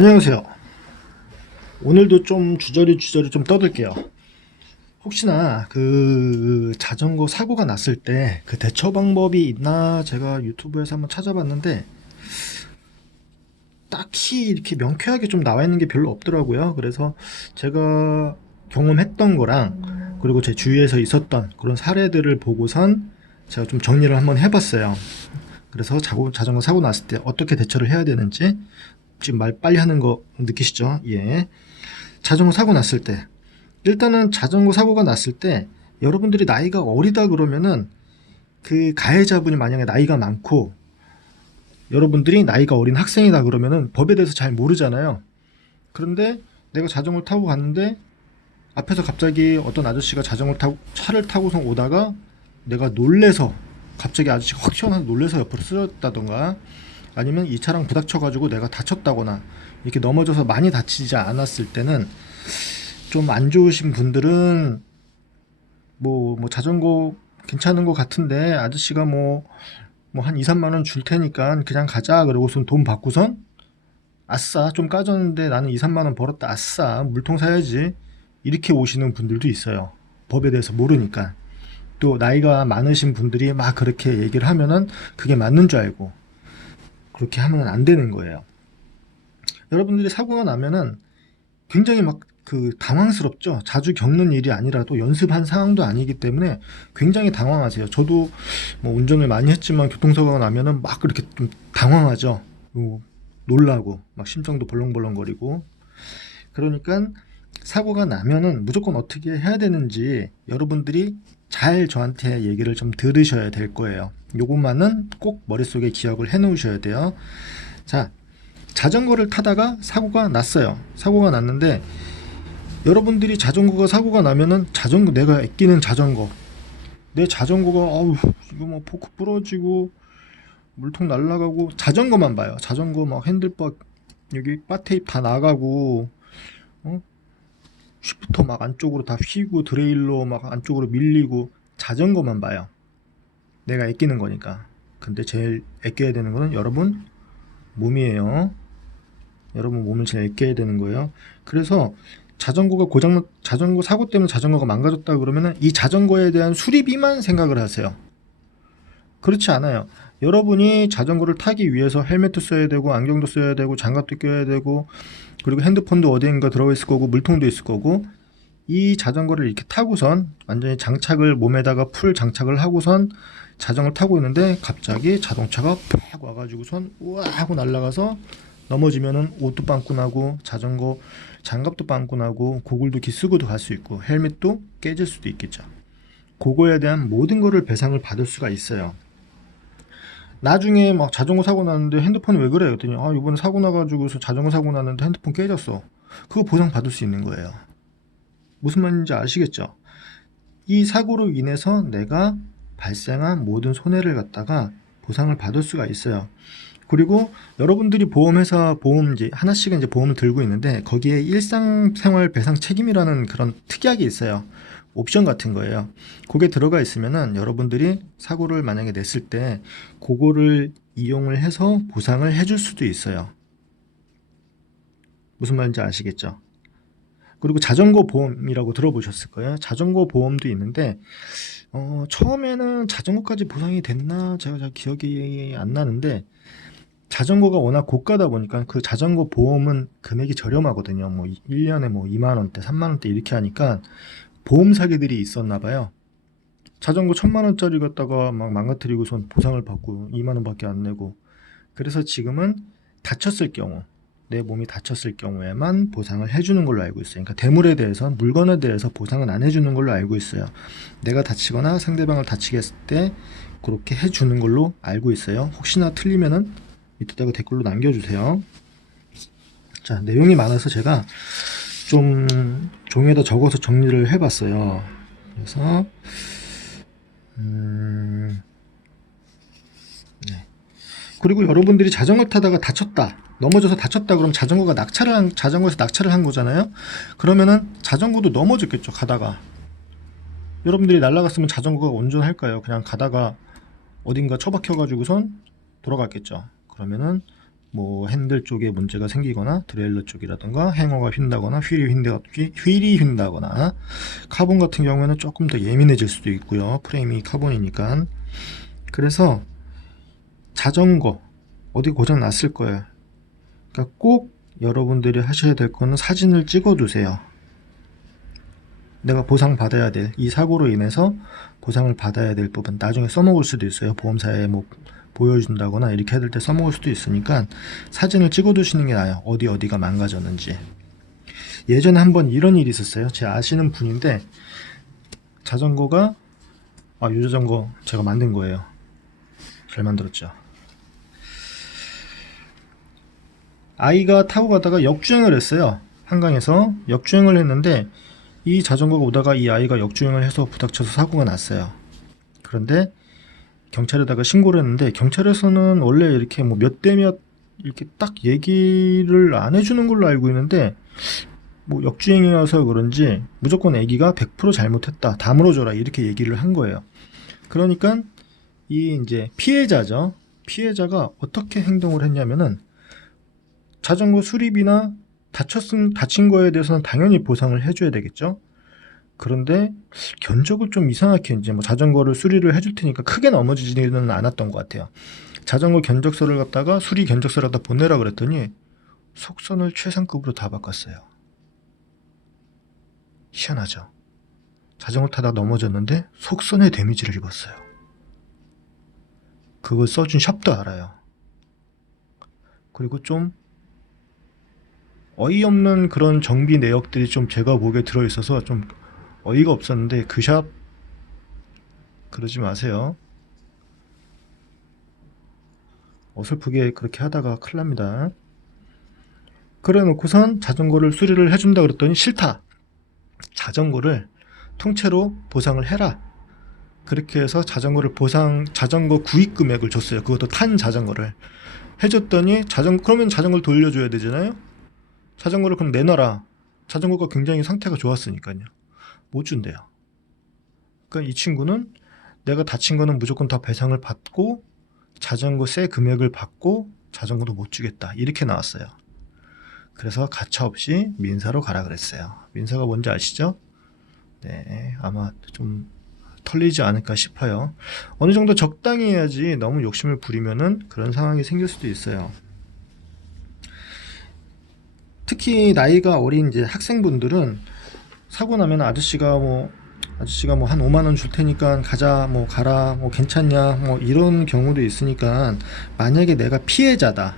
안녕하세요. 오늘도 좀 주저리 좀 떠들게요. 혹시나 그 자전거 사고가 났을 때 그 대처 방법이 있나 제가 유튜브에서 한번 찾아봤는데 딱히 이렇게 명쾌하게 좀 나와 있는 게 별로 없더라고요. 그래서 제가 경험했던 거랑 그리고 제 주위에서 있었던 그런 사례들을 보고선 제가 좀 정리를 한번 해봤어요. 그래서 자전거 사고 났을 때 어떻게 대처를 해야 되는지 지금 말 빨리 하는 거 느끼시죠? 예. 자전거 사고 났을 때 일단은 자전거 사고가 났을 때 여러분들이 나이가 어리다 그러면은 그 가해자분이 만약에 나이가 많고 여러분들이 나이가 어린 학생이다 그러면은 법에 대해서 잘 모르잖아요. 그런데 내가 자전거를 타고 갔는데 앞에서 갑자기 어떤 아저씨가 차를 타고서 오다가 내가 놀래서 갑자기 아저씨가 확 튀어나와서 놀래서 옆으로 쓰러졌다던가 아니면 이 차랑 부닥쳐가지고 내가 다쳤다거나 이렇게 넘어져서 많이 다치지 않았을 때는 좀 안 좋으신 분들은 뭐 자전거 괜찮은 것 같은데 아저씨가 뭐 한 2, 3만 원 줄 테니까 그냥 가자 그러고선 돈 받고선 아싸 좀 까졌는데 나는 2, 3만 원 벌었다 아싸 물통 사야지 이렇게 오시는 분들도 있어요. 법에 대해서 모르니까. 또 나이가 많으신 분들이 막 그렇게 얘기를 하면은 그게 맞는 줄 알고 그렇게 하면 안 되는 거예요. 여러분들이 사고가 나면은 굉장히 막 그 당황스럽죠. 자주 겪는 일이 아니라도 연습한 상황도 아니기 때문에 굉장히 당황하세요. 저도 뭐 운전을 많이 했지만 교통사고가 나면은 막 그렇게 좀 당황하죠. 놀라고 막 심장도 벌렁벌렁거리고. 그러니까 사고가 나면은 무조건 어떻게 해야 되는지 여러분들이 잘 저한테 얘기를 좀 들으셔야 될 거예요. 요것만은 꼭 머릿속에 기억을 해 놓으셔야 돼요. 자, 자전거를 타다가 사고가 났어요. 사고가 났는데 여러분들이 자전거가 사고가 나면은 내가 아끼는 자전거 내 자전거가 이거 뭐 포크 부러지고 물통 날라가고 자전거만 봐요. 자전거 막 핸들바 여기 바테입 다 나가고 어? 시프터 막 안쪽으로 다 휘고 드레일로 막 안쪽으로 밀리고 자전거만 봐요. 내가 아끼는 거니까. 근데 제일 아껴야 되는 거는 여러분 몸이에요. 여러분 몸을 제일 아껴야 되는 거예요. 그래서 자전거 사고 때문에 자전거가 망가졌다 그러면은 이 자전거에 대한 수리비만 생각을 하세요. 그렇지 않아요. 여러분이 자전거를 타기 위해서 헬멧도 써야 되고 안경도 써야 되고 장갑도 껴야 되고 그리고 핸드폰도 어디인가 들어있을 거고 물통도 있을 거고 이 자전거를 이렇게 타고선 완전히 몸에다가 풀 장착을 하고선 자전거를 타고 있는데 갑자기 자동차가 팍 와가지고선 우와 하고 날아가서 넘어지면은 옷도 빵꾸 나고 자전거 장갑도 빵꾸 나고 고글도 기쓰고도 갈 수 있고 헬멧도 깨질 수도 있겠죠. 그거에 대한 모든 거를 배상을 받을 수가 있어요. 나중에 막 자전거 사고 났는데 핸드폰이 왜 그래? 그랬더니 이번에 사고 나가지고서 자전거 사고 났는데 핸드폰 깨졌어. 그거 보상 받을 수 있는 거예요. 무슨 말인지 아시겠죠? 이 사고로 인해서 내가 발생한 모든 손해를 갖다가 보상을 받을 수가 있어요. 그리고 여러분들이 보험 이제 하나씩은 이제 보험을 들고 있는데 거기에 일상생활 배상 책임이라는 그런 특약이 있어요. 옵션 같은 거예요. 그게 들어가 있으면은 여러분들이 사고를 만약에 냈을 때 그거를 이용을 해서 보상을 해줄 수도 있어요. 무슨 말인지 아시겠죠? 그리고 자전거 보험이라고 들어보셨을 거예요. 자전거 보험도 있는데 처음에는 자전거까지 보상이 됐나 제가 잘 기억이 안 나는데 자전거가 워낙 고가다 보니까 그 자전거 보험은 금액이 저렴하거든요. 뭐 1년에 뭐 2만 원대, 3만 원대 이렇게 하니까 보험 사기들이 있었나 봐요. 자전거 1,000만 원짜리 갖다가 막 망가뜨리고선 보상을 받고 2만 원밖에 안 내고. 그래서 지금은 다쳤을 경우 내 몸이 다쳤을 경우에만 보상을 해주는 걸로 알고 있어요. 그러니까 대물에 대해서 물건에 대해서 보상은 안 해주는 걸로 알고 있어요. 내가 다치거나 상대방을 다치게 했을 때 그렇게 해주는 걸로 알고 있어요. 혹시나 틀리면은 밑에다가 댓글로 남겨주세요. 자, 내용이 많아서 제가 좀 종이에다 적어서 정리를 해봤어요. 그래서 네. 그리고 여러분들이 자전거 타다가 넘어져서 다쳤다 그럼 자전거에서 낙차를 한 거잖아요. 그러면은 자전거도 넘어졌겠죠. 가다가 여러분들이 날아갔으면 자전거가 온전할까요? 그냥 가다가 어딘가 처박혀가지고선 돌아갔겠죠. 그러면은 뭐 핸들 쪽에 문제가 생기거나 드레일러 쪽이라든가 행어가 휜다거나 휠이 휜다거나, 카본 같은 경우에는 조금 더 예민해질 수도 있고요. 프레임이 카본이니까. 그래서 자전거 어디 고장 났을 거예요. 그러니까 꼭 여러분들이 하셔야 될 거는 사진을 찍어 두세요. 내가 보상받아야 될, 이 사고로 인해서 보상을 받아야 될 부분, 나중에 써먹을 수도 있어요. 보험사에 뭐 보여준다거나 이렇게 해야 될 때 써먹을 수도 있으니까 사진을 찍어 두시는 게 나아요. 어디가 망가졌는지. 예전에 한번 이런 일이 있었어요. 제 아시는 분인데, 자전거가, 이 자전거 제가 만든 거예요. 잘 만들었죠. 아이가 타고 가다가 역주행을 했어요. 한강에서 역주행을 했는데, 이 자전거가 오다가 이 아이가 역주행을 해서 부닥쳐서 사고가 났어요. 그런데 경찰에다가 신고를 했는데, 경찰에서는 원래 이렇게 뭐 몇 대 몇 이렇게 딱 얘기를 안 해주는 걸로 알고 있는데, 뭐 역주행이어서 그런지 무조건 애기가 100% 잘못했다, 다 물어줘라, 이렇게 얘기를 한 거예요. 그러니까 이 이제 피해자죠. 피해자가 어떻게 행동을 했냐면은, 자전거 수리비나 다친 거에 대해서는 당연히 보상을 해줘야 되겠죠. 그런데 견적을 좀 이상하게, 이제 뭐 자전거를 수리를 해줄 테니까 크게 넘어지지는 않았던 것 같아요. 자전거 견적서를 갖다가 수리 견적서를 갖다 보내라 그랬더니 속선을 최상급으로 다 바꿨어요. 희한하죠. 자전거 타다 넘어졌는데 속선에 데미지를 입었어요. 그걸 써준 샵도 알아요. 그리고 좀 어이없는 그런 정비 내역들이 좀 제가 목에 들어있어서 좀 어이가 없었는데, 그 샵 그러지 마세요. 어설프게 그렇게 하다가 큰일 납니다. 그래 놓고선 자전거를 수리를 해준다 그랬더니 싫다. 자전거를 통째로 보상을 해라. 그렇게 해서 자전거 구입 금액을 줬어요. 그것도 탄 자전거를 해줬더니, 그러면 자전거를 돌려줘야 되잖아요. 자전거를 그럼 내놔라. 자전거가 굉장히 상태가 좋았으니까요. 못 준대요. 그러니까 이 친구는 내가 다친 거는 무조건 다 배상을 받고 자전거 새 금액을 받고 자전거도 못 주겠다, 이렇게 나왔어요. 그래서 가차없이 민사로 가라 그랬어요. 민사가 뭔지 아시죠? 네, 아마 좀 털리지 않을까 싶어요. 어느 정도 적당히 해야지 너무 욕심을 부리면은 그런 상황이 생길 수도 있어요. 특히 나이가 어린 이제 학생분들은 사고 나면 아저씨가 뭐 한 5만 원 줄 테니까 가자, 뭐 가라, 뭐 괜찮냐, 뭐 이런 경우도 있으니까, 만약에 내가 피해자다,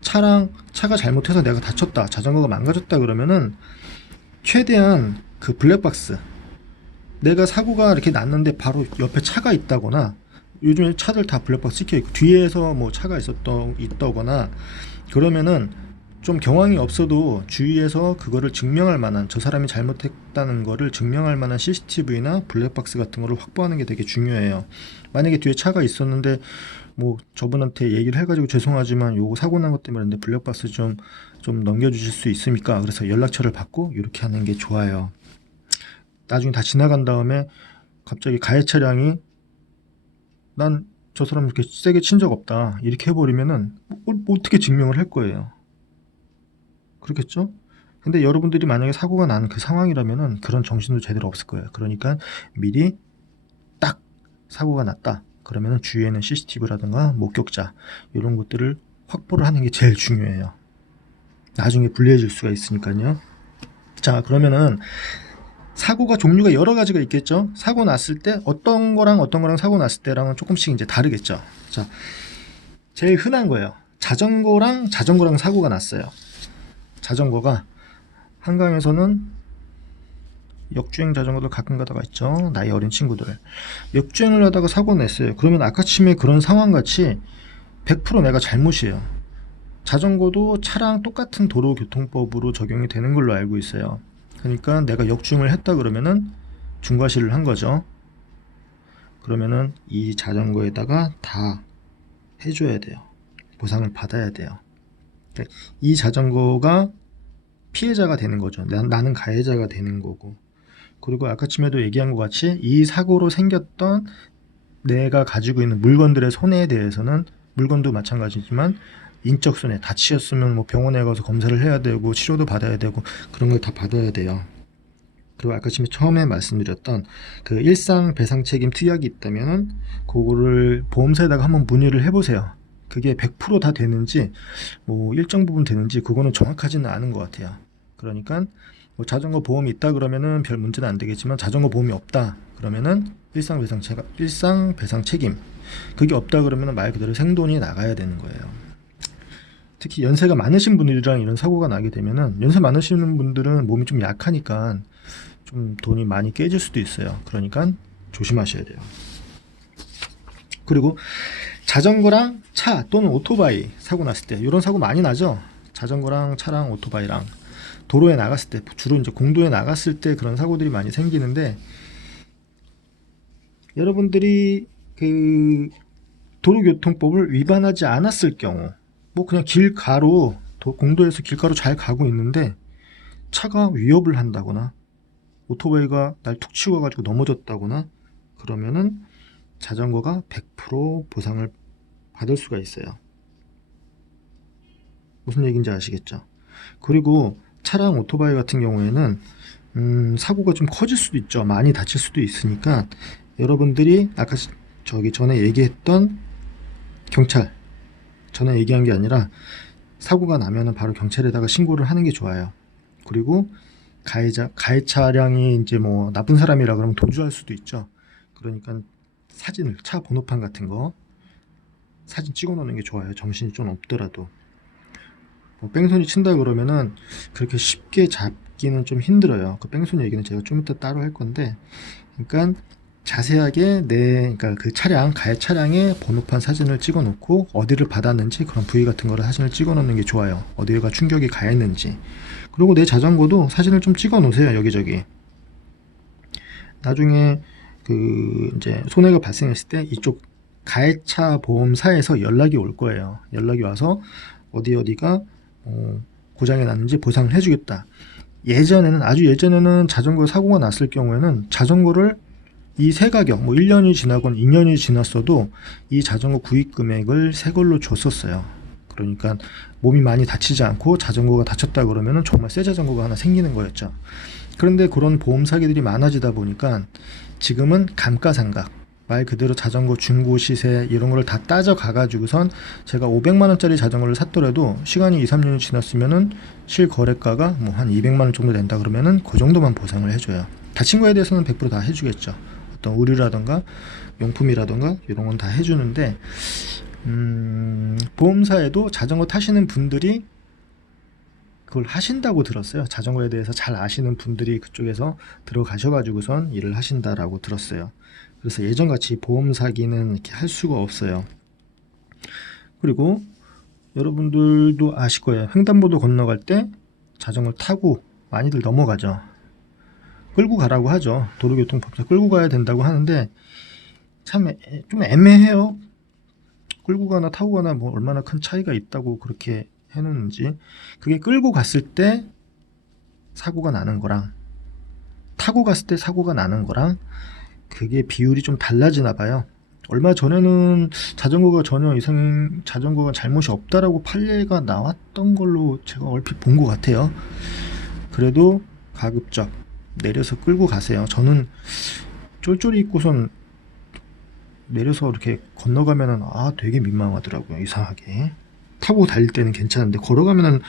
차가 잘못해서 내가 다쳤다, 자전거가 망가졌다 그러면은 최대한 그 블랙박스, 내가 사고가 이렇게 났는데 바로 옆에 차가 있다거나, 요즘에 차들 다 블랙박스 찍혀 있고 뒤에서 뭐 차가 있다거나 그러면은 좀 경황이 없어도 주위에서 그거를 증명할 만한, 저 사람이 잘못했다는 거를 증명할 만한 CCTV나 블랙박스 같은 거를 확보하는 게 되게 중요해요. 만약에 뒤에 차가 있었는데 뭐 저분한테 얘기를 해가지고 죄송하지만 요거 사고 난 것 때문에 근데 블랙박스 좀 넘겨주실 수 있습니까? 그래서 연락처를 받고 이렇게 하는 게 좋아요. 나중에 다 지나간 다음에 갑자기 가해 차량이 난 저 사람 이렇게 세게 친 적 없다, 이렇게 해버리면은 어떻게 증명을 할 거예요. 그렇겠죠? 근데 여러분들이 만약에 사고가 난 그 상황이라면은 그런 정신도 제대로 없을 거예요. 그러니까 미리 딱 사고가 났다 그러면은 주위에는 CCTV라든가 목격자 이런 것들을 확보를 하는 게 제일 중요해요. 나중에 불리해질 수가 있으니까요. 자, 그러면은 사고가 종류가 여러 가지가 있겠죠. 사고 났을 때 어떤 거랑 사고 났을 때랑은 조금씩 이제 다르겠죠. 자, 제일 흔한 거예요. 자전거랑 사고가 났어요. 자전거가 한강에서는 역주행 자전거들 가끔 가다가 있죠. 나이 어린 친구들. 역주행을 하다가 사고 냈어요. 그러면 아까침에 그런 상황같이 100% 내가 잘못이에요. 자전거도 차랑 똑같은 도로교통법으로 적용이 되는 걸로 알고 있어요. 그러니까 내가 역주행을 했다 그러면은 중과실을 한 거죠. 그러면은 이 자전거에다가 다 해줘야 돼요. 보상을 받아야 돼요. 이 자전거가 피해자가 되는 거죠. 나는 가해자가 되는 거고. 그리고 아까쯤에도 얘기한 것 같이 이 사고로 생겼던 내가 가지고 있는 물건들의 손해에 대해서는, 물건도 마찬가지지만 인적 손해, 다치셨으면 뭐 병원에 가서 검사를 해야 되고 치료도 받아야 되고 그런 걸 다 받아야 돼요. 그리고 아까 처음에 말씀드렸던 그 일상 배상 책임 특약이 있다면은 그거를 보험사에다가 한번 문의를 해보세요. 그게 100%다 되는지 뭐 일정 부분 되는지 그거는 정확하지는 않은 것 같아요. 그러니까 뭐 자전거 보험이 있다 그러면은 별 문제는 안 되겠지만 자전거 보험이 없다 그러면은 일상 배상 책임 그게 없다 그러면은 말 그대로 생돈이 나가야 되는 거예요. 특히 연세가 많으신 분들이랑 이런 사고가 나게 되면은 연세 많으시는 분들은 몸이 좀 약하니까 좀 돈이 많이 깨질 수도 있어요. 그러니까 조심하셔야 돼요. 그리고 자전거랑 차 또는 오토바이 사고 났을 때 이런 사고 많이 나죠. 자전거랑 차랑 오토바이랑 도로에 나갔을 때 주로 이제 공도에 나갔을 때 그런 사고들이 많이 생기는데 여러분들이 그 도로교통법을 위반하지 않았을 경우 뭐 그냥 길가로 공도에서 길가로 잘 가고 있는데 차가 위협을 한다거나 오토바이가 날 툭 치고 가지고 넘어졌다거나 그러면은 자전거가 100% 보상을 받을 수가 있어요. 무슨 얘기인지 아시겠죠? 그리고 차랑 오토바이 같은 경우에는 사고가 좀 커질 수도 있죠. 많이 다칠 수도 있으니까 여러분들이 아까 저기 전에 얘기했던 경찰 전에 얘기한 게 아니라 사고가 나면은 바로 경찰에다가 신고를 하는 게 좋아요. 그리고 가해 차량이 이제 뭐 나쁜 사람이라 그러면 도주할 수도 있죠. 그러니까 사진을 차 번호판 같은 거 사진 찍어 놓는 게 좋아요. 정신이 좀 없더라도 뭐 뺑소니 친다 그러면은 그렇게 쉽게 잡기는 좀 힘들어요. 그 뺑소니 얘기는 제가 좀 이따 따로 할 건데, 그러니까 자세하게 그러니까 그 가해 차량의 번호판 사진을 찍어 놓고 어디를 받았는지 그런 부위 같은 거를 사진을 찍어 놓는 게 좋아요. 어디가 충격이 가했는지. 그리고 내 자전거도 사진을 좀 찍어 놓으세요. 여기저기. 나중에 그 이제 손해가 발생했을 때 이쪽 가해차 보험사에서 연락이 올 거예요. 연락이 와서 어디가 고장이 났는지 보상을 해주겠다. 아주 예전에는 자전거 사고가 났을 경우에는 자전거를 이 새 가격, 뭐 1년이 지나건 2년이 지났어도 이 자전거 구입 금액을 새 걸로 줬었어요. 그러니까 몸이 많이 다치지 않고 자전거가 다쳤다 그러면은 정말 새 자전거가 하나 생기는 거였죠. 그런데 그런 보험 사기들이 많아지다 보니까 지금은 감가상각, 말 그대로 자전거 중고 시세 이런 거를 다 따져가 가지고선 제가 500만 원짜리 자전거를 샀더라도 시간이 2, 3년이 지났으면은 실거래가가 뭐 한 200만 원 정도 된다 그러면은 그 정도만 보상을 해줘요. 다친 거에 대해서는 100%다 해주겠죠. 어떤 의류라던가 용품이라던가 이런 건 다 해주는데 보험사에도 자전거 타시는 분들이 그걸 하신다고 들었어요. 자전거에 대해서 잘 아시는 분들이 그쪽에서 들어가셔가지고선 일을 하신다라고 들었어요. 그래서 예전같이 보험 사기는 이렇게 할 수가 없어요. 그리고 여러분들도 아실 거예요. 횡단보도 건너갈 때 자전거를 타고 많이들 넘어가죠. 끌고 가라고 하죠. 도로교통법상 끌고 가야 된다고 하는데 참 좀 애매해요. 끌고 가나 타고 가나 뭐 얼마나 큰 차이가 있다고 그렇게 해놓는지. 그게 끌고 갔을 때 사고가 나는 거랑 타고 갔을 때 사고가 나는 거랑 그게 비율이 좀 달라지나 봐요. 얼마 전에는 자전거가 잘못이 없다라고 판례가 나왔던 걸로 제가 얼핏 본 것 같아요. 그래도 가급적 내려서 끌고 가세요. 저는 쫄쫄이 입고선 내려서 이렇게 건너가면은 되게 민망하더라고요. 이상하게. 타고 달릴 때는 괜찮은데 걸어가면은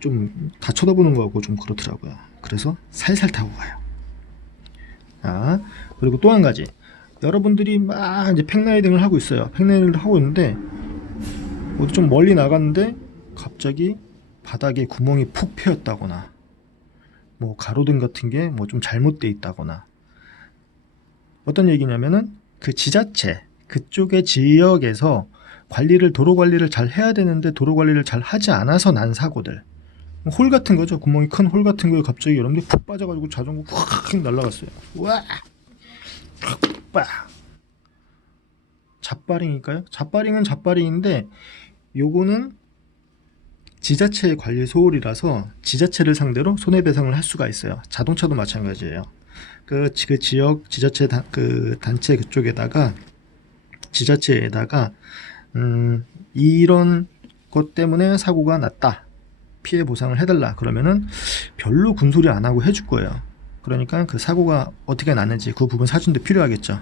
좀 다 쳐다보는 거 같고 좀 그렇더라고요. 그래서 살살 타고 가요. 그리고 또 한 가지. 여러분들이 막 이제 팽라이딩을 하고 있어요. 팽라이딩을 하고 있는데 어디 좀 멀리 나갔는데 갑자기 바닥에 구멍이 푹 패였다거나 뭐 가로등 같은 게 뭐 좀 잘못돼 있다거나 어떤 얘기냐면은 그 지자체 그쪽의 지역에서 도로 관리를 잘 해야 되는데 도로 관리를 잘 하지 않아서 난 사고들. 홀 같은 거죠. 구멍이 큰 홀 같은 거에 갑자기 여러분들이 푹 빠져가지고 자전거 확 날아갔어요. 우와! 빡! 잡바링일까요? 잡바링은 잡바링인데 요거는 지자체의 관리 소홀이라서 지자체를 상대로 손해배상을 할 수가 있어요. 자동차도 마찬가지예요. 그 지역 지자체 단체 그쪽에다가 지자체에다가 이런 그것 때문에 사고가 났다. 피해 보상을 해달라. 그러면은 별로 군소리 안 하고 해줄 거예요. 그러니까 그 사고가 어떻게 났는지 그 부분 사진도 필요하겠죠.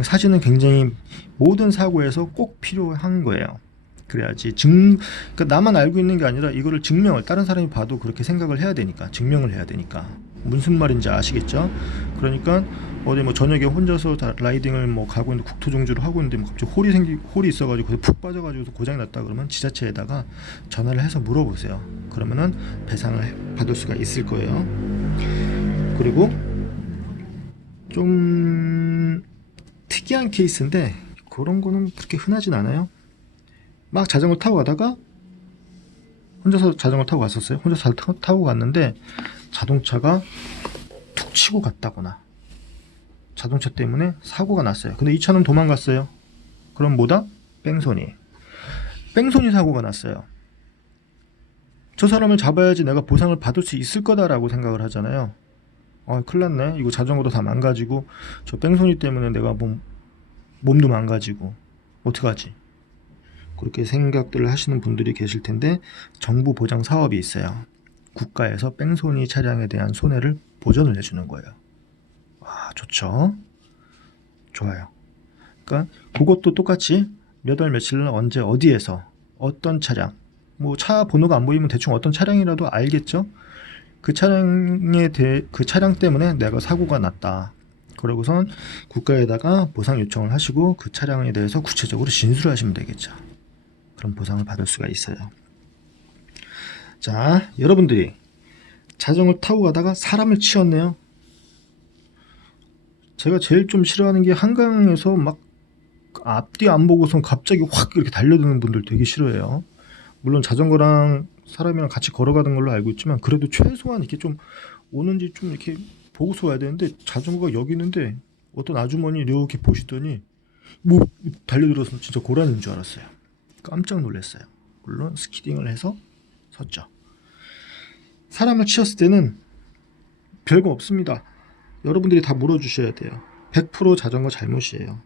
사진은 굉장히 모든 사고에서 꼭 필요한 거예요. 그래야지 그러니까 나만 알고 있는 게 아니라 이거를 증명을 다른 사람이 봐도 그렇게 생각을 해야 되니까, 증명을 해야 되니까. 무슨 말인지 아시겠죠? 그러니까 어디 뭐 저녁에 혼자서 라이딩을 뭐 가고 있는데 국토종주를 하고 있는데 뭐 갑자기 홀이 있어가지고 푹 빠져가지고 고장이 났다 그러면 지자체에다가 전화를 해서 물어보세요. 그러면은 배상을 받을 수가 있을 거예요. 그리고 좀 특이한 케이스인데 그런 거는 그렇게 흔하진 않아요. 막 자전거 타고 가다가 혼자서 자전거 타고 갔었어요. 혼자서 타고 갔는데 자동차가 툭 치고 갔다거나 자동차 때문에 사고가 났어요. 근데 이 차는 도망갔어요. 그럼 뭐다? 뺑소니 사고가 났어요. 저 사람을 잡아야지 내가 보상을 받을 수 있을 거다라고 생각을 하잖아요. 큰일 났네. 이거 자전거도 다 망가지고 저 뺑소니 때문에 내가 몸도 망가지고 어떡하지? 그렇게 생각들을 하시는 분들이 계실 텐데 정부 보장 사업이 있어요. 국가에서 뺑소니 차량에 대한 손해를 보전을 해주는 거예요. 와, 좋죠? 좋아요. 그러니까 그것도 똑같이 몇 월 며칠 날 언제 어디에서 어떤 차량, 뭐 차 번호가 안 보이면 대충 어떤 차량이라도 알겠죠? 그 차량 때문에 내가 사고가 났다. 그러고선 국가에다가 보상 요청을 하시고 그 차량에 대해서 구체적으로 진술을 하시면 되겠죠. 그런 보상을 받을 수가 있어요. 자, 여러분들이 자전거 타고 가다가 사람을 치었네요. 제가 제일 좀 싫어하는 게 한강에서 막 앞뒤 안 보고선 갑자기 확 이렇게 달려드는 분들 되게 싫어해요. 물론 자전거랑 사람이랑 같이 걸어가는 걸로 알고 있지만 그래도 최소한 이렇게 좀 오는지 좀 이렇게 보고서 와야 되는데 자전거가 여기 있는데 어떤 아주머니 이렇게 보시더니 뭐 달려들어서 진짜 고라니인 줄 알았어요. 깜짝 놀랐어요. 물론 스키딩을 해서 섰죠. 사람을 치었을 때는 별거 없습니다. 여러분들이 다 물어주셔야 돼요. 100% 자전거 잘못이에요.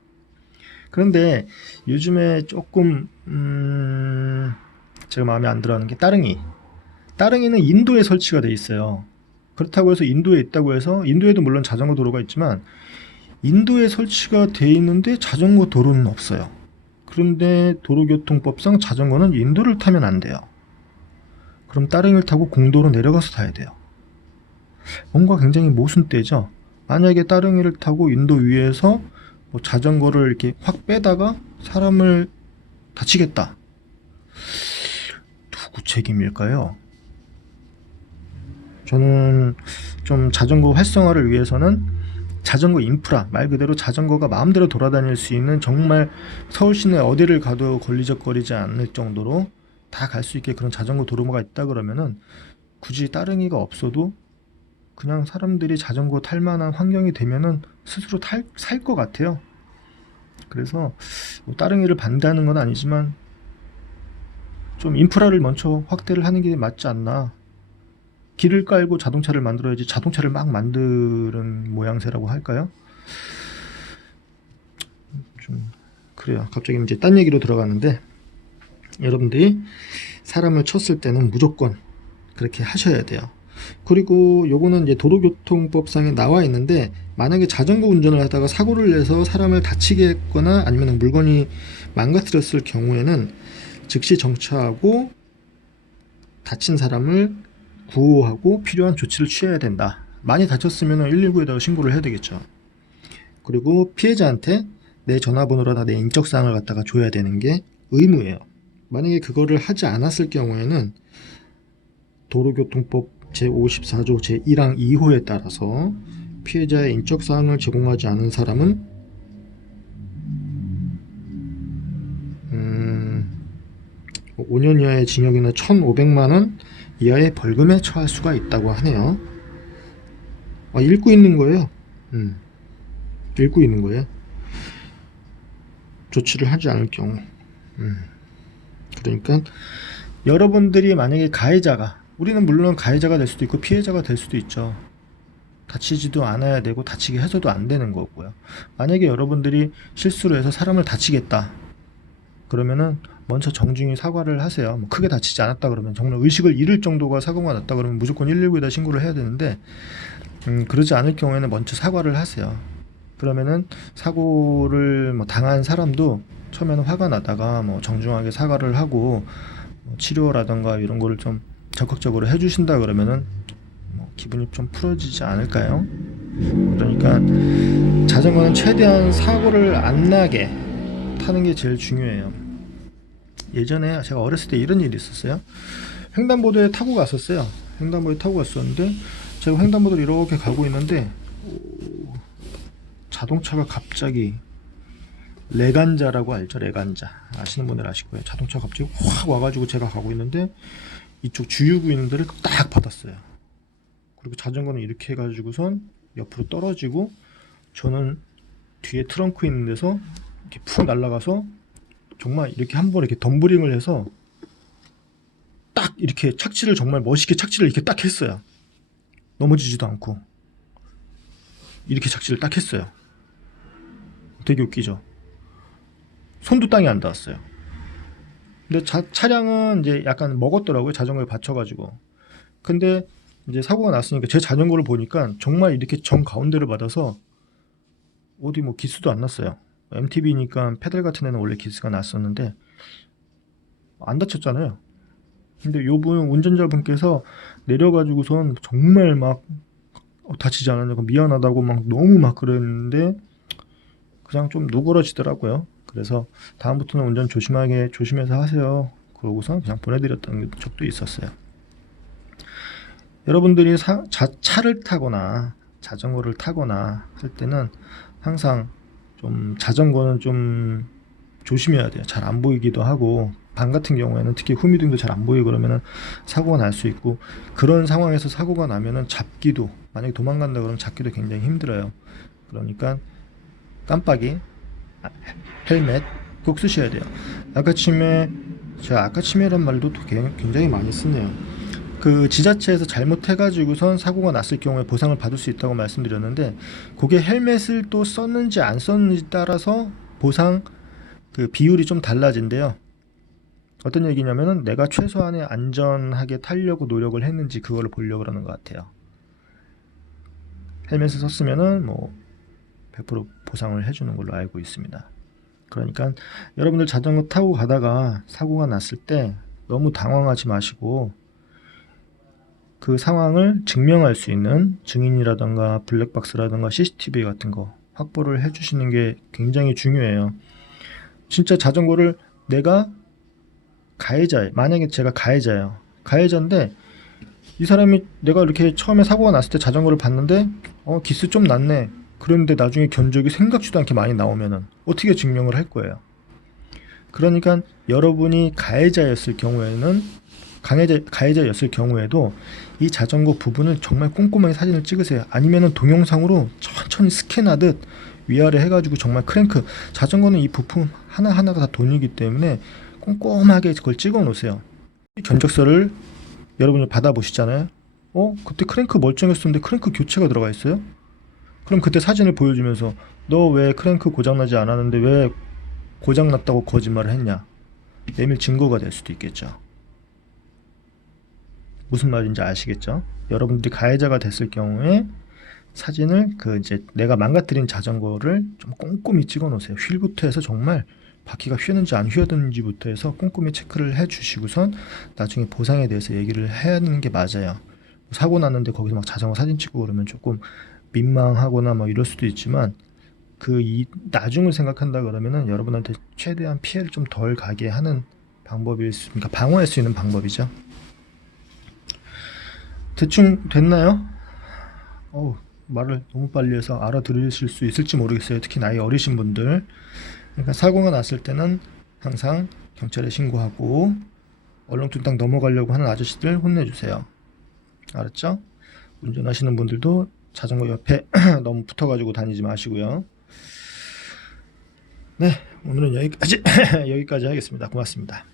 그런데 요즘에 조금 제가 마음에 안 들어하는 게 따릉이는 인도에 설치가 돼 있어요. 그렇다고 해서 인도에 있다고 해서 인도에도 물론 자전거 도로가 있지만 인도에 설치가 돼 있는데 자전거 도로는 없어요. 그런데 도로교통법상 자전거는 인도를 타면 안 돼요. 그럼 따릉이를 타고 공도로 내려가서 타야 돼요. 뭔가 굉장히 모순되죠. 만약에 따릉이를 타고 인도 위에서 뭐 자전거를 이렇게 확 빼다가 사람을 다치겠다. 누구 책임일까요? 저는 좀 자전거 활성화를 위해서는 자전거 인프라, 말 그대로 자전거가 마음대로 돌아다닐 수 있는 정말 서울 시내 어디를 가도 걸리적거리지 않을 정도로 다 갈 수 있게 그런 자전거 도로가 있다 그러면은 굳이 따릉이가 없어도 그냥 사람들이 자전거 탈 만한 환경이 되면은 스스로 살 것 같아요. 그래서 뭐 따릉이를 반대하는 건 아니지만 좀 인프라를 먼저 확대를 하는 게 맞지 않나. 길을 깔고 자동차를 만들어야지 자동차를 막 만드는 모양새라고 할까요? 좀 그래요. 갑자기 이제 딴 얘기로 들어가는데 여러분들이 사람을 쳤을 때는 무조건 그렇게 하셔야 돼요. 그리고 요거는 이제 도로교통법상에 나와 있는데 만약에 자전거 운전을 하다가 사고를 내서 사람을 다치게 했거나 아니면 물건이 망가뜨렸을 경우에는 즉시 정차하고 다친 사람을 구호하고 필요한 조치를 취해야 된다. 많이 다쳤으면 119에다가 신고를 해야 되겠죠. 그리고 피해자한테 내 전화번호랑 내 인적사항을 갖다가 줘야 되는 게 의무예요. 만약에 그거를 하지 않았을 경우에는 도로교통법 제54조 제1항 2호에 따라서 피해자의 인적사항을 제공하지 않은 사람은 5년 이하의 징역이나 1,500만원 이하의 벌금에 처할 수가 있다고 하네요. 읽고 있는 거예요. 읽고 있는 거예요. 조치를 하지 않을 경우. 그러니까 여러분들이 만약에 가해자가, 우리는 물론 가해자가 될 수도 있고 피해자가 될 수도 있죠. 다치지도 않아야 되고 다치게 해서도 안 되는 거고요. 만약에 여러분들이 실수로 해서 사람을 다치겠다 그러면은 먼저 정중히 사과를 하세요. 뭐 크게 다치지 않았다 그러면, 정말 의식을 잃을 정도가 사고가 났다 그러면 무조건 119에다 신고를 해야 되는데, 그러지 않을 경우에는 먼저 사과를 하세요. 그러면은 사고를 뭐 당한 사람도 처음에는 화가 나다가 뭐 정중하게 사과를 하고 뭐 치료라던가 이런 거를 좀 적극적으로 해주신다 그러면은 뭐 기분이 좀 풀어지지 않을까요? 그러니까 자전거는 최대한 사고를 안 나게 타는 게 제일 중요해요. 예전에 제가 어렸을 때 이런 일이 있었어요. 횡단보도에 타고 갔었어요. 횡단보도에 타고 갔었는데 제가 횡단보도를 이렇게 가고 있는데 자동차가 갑자기, 레간자라고 알죠? 레간자 아시는 분들 아실 거예요. 자동차가 갑자기 확 와가지고 제가 가고 있는데 이쪽 주유구 있는 데를 딱 받았어요. 그리고 자전거는 이렇게 해가지고선 옆으로 떨어지고 저는 뒤에 트렁크 있는 데서 이렇게 푹 날아가서 정말 이렇게 한번 이렇게 덤블링을 해서 딱 이렇게 착지를, 정말 멋있게 착지를 이렇게 딱 했어요. 넘어지지도 않고 이렇게 착지를 딱 했어요. 되게 웃기죠? 손도 땅에 안 닿았어요. 근데 차량은 이제 약간 먹었더라고요. 자전거에 받쳐가지고. 근데 이제 사고가 났으니까 제 자전거를 보니까 정말 이렇게 정 가운데를 받아서 어디 뭐 기스도 안 났어요. MTB니까 페달 같은 데는 원래 기스가 났었는데 안 다쳤잖아요. 근데 요분 운전자분께서 내려가지고선 정말 막 다치지 않았냐고 미안하다고 막 너무 막 그랬는데 그냥 좀 누그러지더라고요. 그래서 다음부터는 운전 조심해서 하세요. 그러고서 그냥 보내드렸던 적도 있었어요. 여러분들이 차를 타거나 자전거를 타거나 할 때는 항상 좀 자전거는 좀 조심해야 돼요. 잘 안 보이기도 하고, 밤 같은 경우에는 특히 후미등도 잘 안 보이고 그러면은 사고가 날 수 있고, 그런 상황에서 사고가 나면은 잡기도, 만약에 도망간다 그러면 잡기도 굉장히 힘들어요. 그러니까 깜빡이, 헬멧 꼭 쓰셔야 돼요. 제가 아까침해란 말도 굉장히 많이 쓰네요. 그 지자체에서 잘못해가지고선 사고가 났을 경우에 보상을 받을 수 있다고 말씀드렸는데, 그게 헬멧을 또 썼는지 안 썼는지 따라서 보상 그 비율이 좀 달라진대요. 어떤 얘기냐면은 내가 최소한의 안전하게 타려고 노력을 했는지 그거를 보려고 그러는 것 같아요. 헬멧을 썼으면은 뭐 100% 보상을 해주는 걸로 알고 있습니다. 그러니까 여러분들 자전거 타고 가다가 사고가 났을 때 너무 당황하지 마시고, 그 상황을 증명할 수 있는 증인이라던가 블랙박스라던가 CCTV 같은 거 확보를 해주시는 게 굉장히 중요해요. 진짜 자전거를 내가 만약에 제가 가해자예요. 가해자인데 이 사람이, 내가 이렇게 처음에 사고가 났을 때 자전거를 봤는데 기스 좀 났네. 그런데 나중에 견적이 생각지도 않게 많이 나오면은 어떻게 증명을 할 거예요? 그러니까 여러분이 가해자였을 경우에도 이 자전거 부분을 정말 꼼꼼하게 사진을 찍으세요. 아니면은 동영상으로 천천히 스캔하듯 위아래 해가지고 정말 크랭크, 자전거는 이 부품 하나하나가 다 돈이기 때문에 꼼꼼하게 그걸 찍어 놓으세요. 견적서를 여러분이 받아보시잖아요. 그때 크랭크 멀쩡했었는데 크랭크 교체가 들어가 있어요? 그럼 그때 사진을 보여주면서 너 왜 크랭크 고장나지 않았는데 왜 고장났다고 거짓말을 했냐? 내밀 증거가 될 수도 있겠죠. 무슨 말인지 아시겠죠? 여러분들이 가해자가 됐을 경우에 사진을 이제 내가 망가뜨린 자전거를 좀 꼼꼼히 찍어 놓으세요. 휠부터 해서 정말 바퀴가 휘었는지 안 휘었는지부터 해서 꼼꼼히 체크를 해 주시고선 나중에 보상에 대해서 얘기를 해야 하는 게 맞아요. 사고 났는데 거기서 막 자전거 사진 찍고 그러면 조금 민망하거나 뭐 이럴 수도 있지만, 나중을 생각한다 그러면은 여러분한테 최대한 피해를 좀 덜 가게 하는 방법이니까 방어할 수 있는 방법이죠. 대충 됐나요? 말을 너무 빨리 해서 알아들으실 수 있을지 모르겠어요. 특히 나이 어리신 분들. 그러니까 사고가 났을 때는 항상 경찰에 신고하고 얼렁뚱땅 넘어가려고 하는 아저씨들 혼내주세요. 알았죠? 운전하시는 분들도 자전거 옆에 너무 붙어가지고 다니지 마시고요. 네, 오늘은 여기까지 하겠습니다. 고맙습니다.